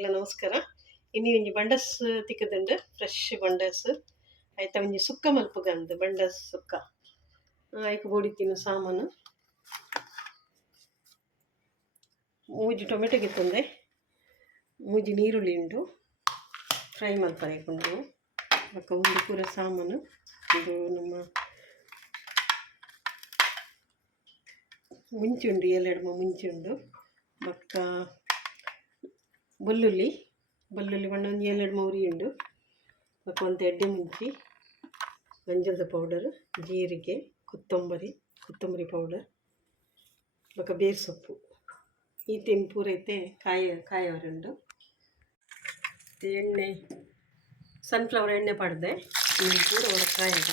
ಎಲ್ಲ ನಮಸ್ಕಾರ. ಇನ್ನಿ ಒಂಜಿ ಬಂಡಸ್ ತಿಕ್ಕದುಂಡು ಫ್ರೆಶ್ ಬಂಡಸ್ ಐತ ಒಂಜಿ ಸುಕ್ಕ ಮಲ್ಪುಗಂದು ಬಂಡಸ್ ಸುಕ್ಕ ಐಕ್ ಬೋಡಿತ್ತಿನ ಸಾಮಾನು ಮೂಜಿ ಟೊಮೆಟೊ ಗಿತ್ತಂದೆ ಮೂಜಿ ನೀರುಳ್ಳಿ ಉಂಡು ಫ್ರೈ ಮಲ್ಪರೇಕುಂಡು ಬೊಕ ಉಂದು ಪೂರ ಸಾಮಾನು ಇದು ನಮ್ಮ ಮುಂಚೆ ಉಂಡು ಏಲೆಡ್ಮ ಮುಂಚೆ ಉಂಡು ಬೊಕ್ಕ ಬೆಳ್ಳುಳ್ಳಿ ಬಣ್ಣ ಒಂದು ಏಳೆರಡು ಮೂರಿ ಉಂಡು ಬೊಕ ಒಂದು ಎಡ್ಡೆ ಮುಂಚಿ ಮಂಜದ ಪೌಡರ್ ಜೀರಿಗೆ ಕೊತ್ತಂಬರಿ ಪೌಡರ್ ಬೊಕ ಬೇರ್ ಸೊಪ್ಪು ಈ ತಿನ್ ಪೂರೈತೆ ಕಾಯವರುಂಡು ಎಣ್ಣೆ ಸನ್ಫ್ಲವರ್ ಎಣ್ಣೆ ಪಡ್ದೆ ಪೂರ ಅವರ ಕಾಯದ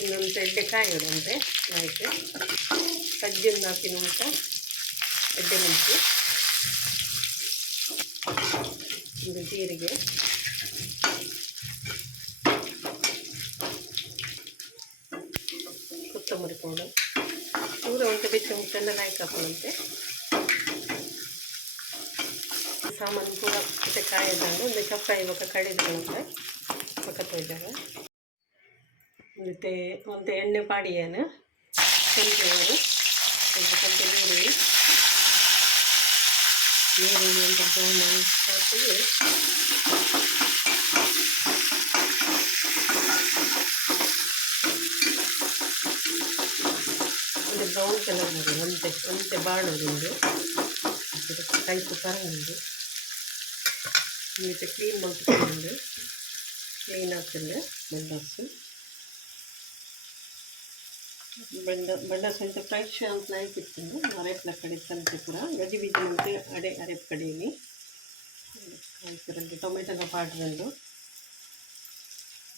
ಇನ್ನೊಂದು ಎಡ್ಡೆ ಕಾಯೋದಂತೆ ಆಯಿತು ಸಜ್ಜನ್ನು ಹಾಕಿನ ಊಟ ಎಡ್ಡೆ ಮುಂಚೆ ಇದು ಜೀರಿಗೆ ಕೊತ್ತಂಬರಿ ಪೌಡರ್ ಪೂರ ಒಂದು ಬೆಚ್ಚ ಮುಟ್ಟನ್ನು ಲಾಯ್ಕ್ ಹಾಕೋಣಂತೆ ಸಾಮಾನು ಪೂರ ಮತ್ತೆ ಕಾಯದಂಡು ಒಂದು ಚಪ್ಪಾಯಿ ಬೊಕ ಕಡಿದ್ಕೊಂಡ್ರೆ ಬೊಕ ತೊಯ್ದಾಗ ಮತ್ತೆ ಒಂದು ಎಣ್ಣೆ ಪಾಡಿಯೇನು ಸನ್ಫ್ಲವರು ಸ್ವಲ್ಪ ನೀರುಳ್ಳಿ ಅಂತ ಬ್ರೌನ್ ಹಾಕಿದ್ರೆ ಒಂದು ಬ್ರೌನ್ ಕಲರ್ ನೋಡಿ ಒಂತೆ ಬಾಡೋದುಂಡು ಕೈಪು ಕರಂಗುಂಡು ಮತ್ತೆ ಕ್ಲೀನ್ ಮಾಡ್ಕೊಂಡು ಕ್ಲೀನ್ ಆಗ್ತದೆ ಬಂಡಾಸು ಅಂತ ಫ್ರೆಶ್ ಅಂತ ಹಾಕಿತ್ತು ಅರೆಪ್ಲ ಕಡೆ ಸಂತೆ ಪೂರ ಗಜಿ ಬೀಜ ಅಂತ ಅರೆಪ್ ಕಡೆಯಲ್ಲಿ ಹಾಕಿರಂತೆ ಟೊಮೆಟೊನ ಪಾಡ್ರಂಡು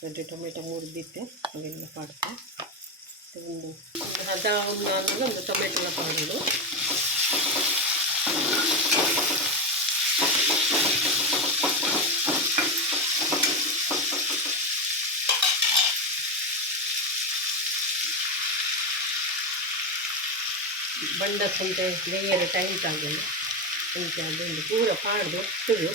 ಗಡ್ಡೆ ಟೊಮೆಟೊ ಮುರಿದಿತ್ತೆ ಅವೆಲ್ಲ ಪಾಡ್ತೆ ಒಂದು ಹದ ಒಂದು ಒಂದು ಟೊಮೆಟೊನ ಪಾಡೋದು ಬಂಡಸ್ ಅಂತ ಲೇಯರ್ ಟೈಟ್ ಆಗಿಲ್ಲ ಅಂತ ಅದೊಂದು ಪೂರ ಪಾಡ್ದು ಒಟ್ಟಿಗೆ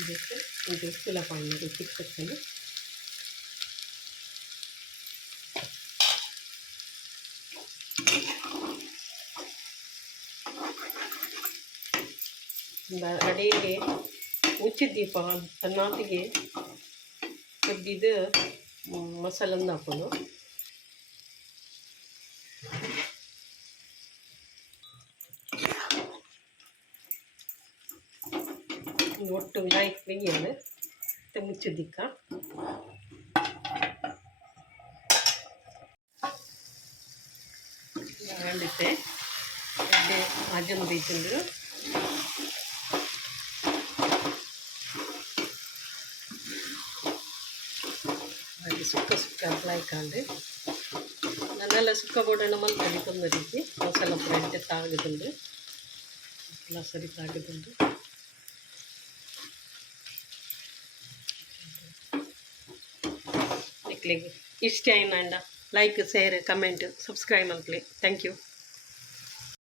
ಇದಕ್ಕೆ ಒಂದು ಉಪ್ಪುಲ ಪಾಡಿದ್ದು ಚಿಕ್ಕಕ್ಕಲ್ಲಿ ಅಡಿಗೆ ಮುಚ್ಚಿದ್ದೀಪ ನಾತಿಗೆ ಕದ್ದಿದ್ದು ಮಸಾಲನ್ನು ಹಾಕೋದು ಒಟ್ಟು ಲಾಯ್ಕ್ ಬೆಯ್ಯಲು ಮತ್ತು ಮುಚ್ಚಿದ್ದಿಕ್ಕ ಹಂಡಿತ್ತೆ ಎಡ್ಡೆ ಅಜ್ಜನ ಬೀಜಂದು ಹಾಗೆ ಸುಕ್ಕ ಲಾಯ್ಕಾಂಡು ನನ್ನೆಲ್ಲ ಸುಕ್ಕ ಬೋಡನ್ನು ಮಲ್ಪಡಿ ತೊಂದರಿಗೆ ಮಸಾಲ ಪುರ ಎಂಟೆ ತಾಗದುಂಡು ಎಲ್ಲ ಸರಿ ತಾಗದುಂಡು ಇಷ್ಟ ಆಯ್ನ ಲೈಕ್ ಶೇರ್ ಕಮೆಂಟ್ ಸಬ್ಸ್ಕ್ರೈಬ್ ಮಲ್ಪಲಿ ಥ್ಯಾಂಕ್ ಯು.